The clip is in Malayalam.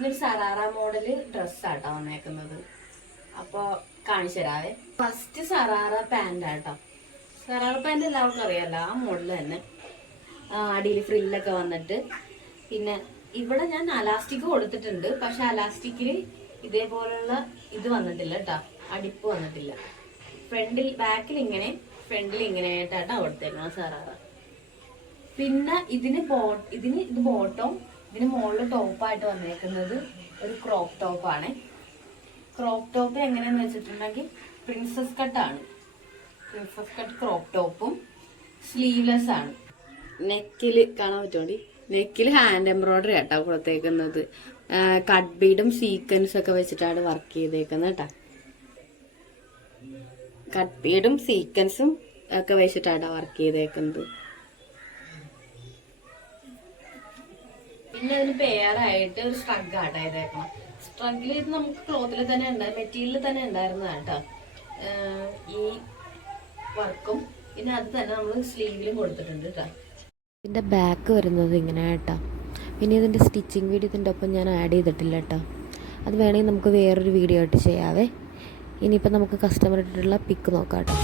ഇതൊരു സറാറ മോഡല് ഡ്രസ്സാട്ടോ വന്നേക്കുന്നത്. അപ്പോൾ കാണിച്ചു തരാവേ. ഫസ്റ്റ് സറാറ പാൻ്റ് ആട്ടോ. സറാറ പാൻ്റ് എല്ലാവർക്കും അറിയാമല്ലോ, ആ മോഡൽ തന്നെ. അടിയിൽ ഫ്രില്ലൊക്കെ വന്നിട്ട്, പിന്നെ ഇവിടെ ഞാൻ അലാസ്റ്റിക് കൊടുത്തിട്ടുണ്ട്. പക്ഷെ അലാസ്റ്റിക്കിൽ ഇതേപോലുള്ള ഇത് വന്നിട്ടില്ല കേട്ടോ, അടിപ്പ് വന്നിട്ടില്ല. ബാക്കിൽ ഇങ്ങനെ, ഫ്രണ്ടിൽ ഇങ്ങനെ ആയിട്ടാണ് കൊടുത്തേക്കണം സറാറ. പിന്നെ ഇത് ബോട്ടം, ഇതിന് മുകളിൽ ടോപ്പായിട്ട് വന്നേക്കുന്നത് ഒരു ക്രോപ്പ് ടോപ്പാണ്. ക്രോപ്പ് ടോപ്പ് എങ്ങനെയാന്ന് വെച്ചിട്ടുണ്ടെങ്കിൽ പ്രിൻസസ് കട്ടാണ്. പ്രിൻസസ് കട്ട് ക്രോപ്പ് ടോപ്പും സ്ലീവ്ലെസ് ആണ്. നെക്കിൽ കാണാൻ പറ്റുമോ? നെക്കിൽ ഹാൻഡ് എംബ്രോയിഡറി ആട്ടോ കൊടുത്തേക്കുന്നത്. കട്ട് ബീഡും സീക്വൻസ് ഒക്കെ വെച്ചിട്ടാണ് വർക്ക് ചെയ്തേക്കുന്നത് കേട്ടോ. കട്ട് ബീഡും സീക്വൻസും ഒക്കെ വെച്ചിട്ടാണ് വർക്ക് ചെയ്തേക്കുന്നത്. പിന്നെ അതിന് പെയറായിട്ട് ഒരു സ്ട്രഗ് ആട്ടോ ചെയ്തേക്കണം. സ്ട്രഗിൽ ഇത് നമുക്ക് ക്ലോത്തിൽ തന്നെ മെറ്റീരിയലിൽ തന്നെ ഉണ്ടായിരുന്ന കേട്ടോ ഈ വർക്കും. പിന്നെ അത് തന്നെ നമ്മൾ സ്ലീവിലും കൊടുത്തിട്ടുണ്ട് കേട്ടോ. ഇതിൻ്റെ ബാക്ക് വരുന്നത് ഇങ്ങനെ കേട്ടോ. പിന്നെ ഇതിൻ്റെ സ്റ്റിച്ചിങ് വീഡിയോ ഇതിൻ്റെ ഒപ്പം ഞാൻ ആഡ് ചെയ്തിട്ടില്ല കേട്ടോ. അത് വേണമെങ്കിൽ നമുക്ക് വേറൊരു വീഡിയോ ആയിട്ട് ചെയ്യാവേ. ഇനിയിപ്പോൾ നമുക്ക് കസ്റ്റമർ ഇട്ടിട്ടുള്ള പിക്ക് നോക്കാം കേട്ടോ.